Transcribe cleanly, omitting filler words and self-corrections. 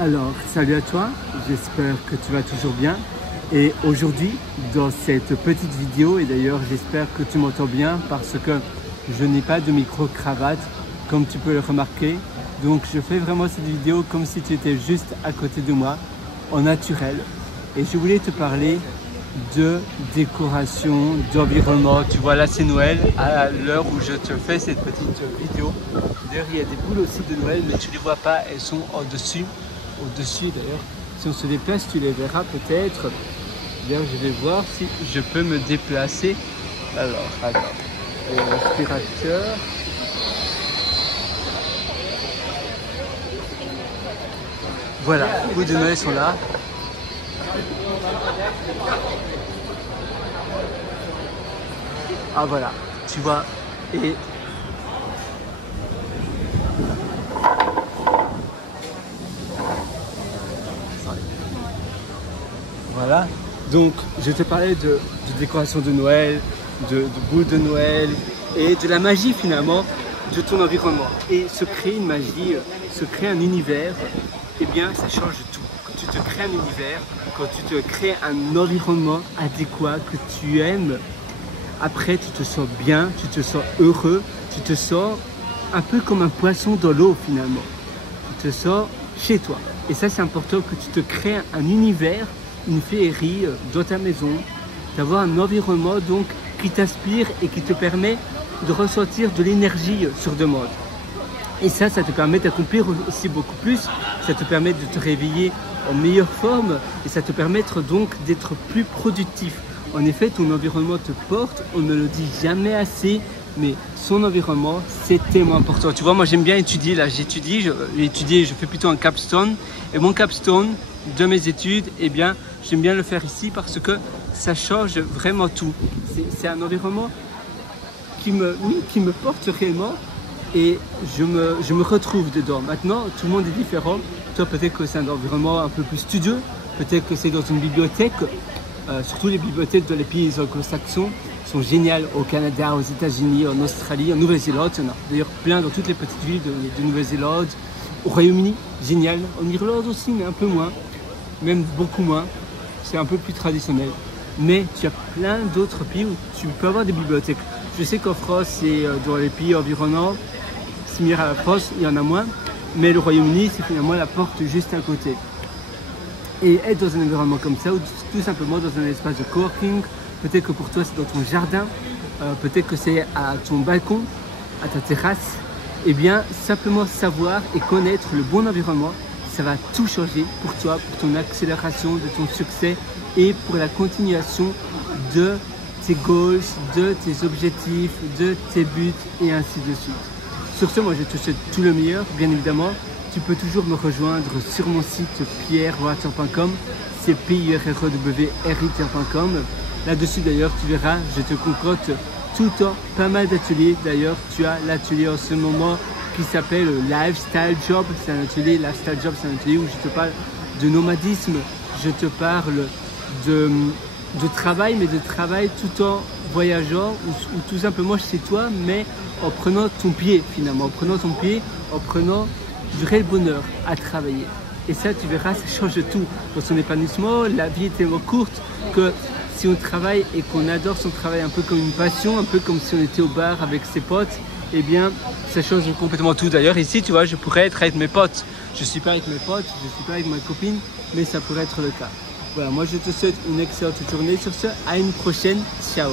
Alors, salut à toi, j'espère que tu vas toujours bien. Et aujourd'hui, dans cette petite vidéo, et d'ailleurs j'espère que tu m'entends bien parce que je n'ai pas de micro-cravate, comme tu peux le remarquer. Donc je fais vraiment cette vidéo comme si tu étais juste à côté de moi, en naturel. Et je voulais te parler de décoration, d'environnement. Tu vois là c'est Noël, à l'heure où je te fais cette petite vidéo. D'ailleurs il y a des boules aussi de Noël, mais tu ne les vois pas, elles sont au-dessus. Au-dessus d'ailleurs, si on se déplace, tu les verras peut-être. D'ailleurs, je vais voir si je peux me déplacer. Alors, attends, l'aspirateur. Voilà, les boules de Noël sont là. Ah voilà, tu vois, et voilà, donc je te parlais de décoration de Noël, de boules de Noël et de la magie finalement de ton environnement. Et se créer une magie, se créer un univers, eh bien ça change tout. Quand tu te crées un univers, quand tu te crées un environnement adéquat que tu aimes, après tu te sens bien, tu te sens heureux, tu te sens un peu comme un poisson dans l'eau finalement. Tu te sens chez toi. Et ça c'est important que tu te crées un univers, une féerie dans ta maison, d'avoir un environnement donc qui t'inspire et qui te permet de ressentir de l'énergie sur demande. Et ça te permet d'accomplir aussi beaucoup plus, ça te permet de te réveiller en meilleure forme et ça te permet donc d'être plus productif. En effet, ton environnement te porte, on ne le dit jamais assez, mais son environnement, c'est tellement important. Tu vois, moi j'aime bien étudier, là j'étudie, je fais plutôt un capstone. Et mon capstone de mes études, eh bien, j'aime bien le faire ici parce que ça change vraiment tout. C'est un environnement qui me porte réellement et je me retrouve dedans. Maintenant, tout le monde est différent. Toi, peut-être que c'est un environnement un peu plus studieux, peut-être que c'est dans une bibliothèque. Surtout les bibliothèques dans les pays anglo-saxons sont géniales au Canada, aux États-Unis, en Australie, en Nouvelle-Zélande. Il y en a d'ailleurs plein dans toutes les petites villes de Nouvelle-Zélande. Au Royaume-Uni, génial. En Irlande aussi, mais un peu moins. Même beaucoup moins. C'est un peu plus traditionnel. Mais tu as plein d'autres pays où tu peux avoir des bibliothèques. Je sais qu'en France et dans les pays environnants, similaires à la France, il y en a moins. Mais le Royaume-Uni, c'est finalement la porte juste à côté. Et être dans un environnement comme ça, ou tout simplement dans un espace de coworking, peut-être que pour toi c'est dans ton jardin, peut-être que c'est à ton balcon, à ta terrasse, et bien simplement savoir et connaître le bon environnement, ça va tout changer pour toi, pour ton accélération, de ton succès et pour la continuation de tes goals, de tes objectifs, de tes buts et ainsi de suite. Sur ce, moi je te souhaite tout le meilleur, bien évidemment. Tu peux toujours me rejoindre sur mon site pierrewriter.com, c'est pierrewriter.com. Là-dessus d'ailleurs, tu verras, je te concocte tout le temps pas mal d'ateliers. D'ailleurs, tu as l'atelier en ce moment qui s'appelle Lifestyle Job. C'est un atelier, Lifestyle Job, c'est un atelier où je te parle de nomadisme, je te parle de travail, mais de travail tout en voyageant ou tout simplement chez toi, mais en prenant ton pied finalement, en prenant du réel bonheur à travailler. Et ça, tu verras, ça change tout. Dans son épanouissement, la vie est tellement courte que si on travaille et qu'on adore son travail un peu comme une passion, un peu comme si on était au bar avec ses potes, eh bien, ça change complètement tout. D'ailleurs, ici, tu vois, je pourrais être avec mes potes. Je ne suis pas avec mes potes, je ne suis pas avec ma copine, mais ça pourrait être le cas. Voilà, moi, je te souhaite une excellente journée. Sur ce, à une prochaine. Ciao.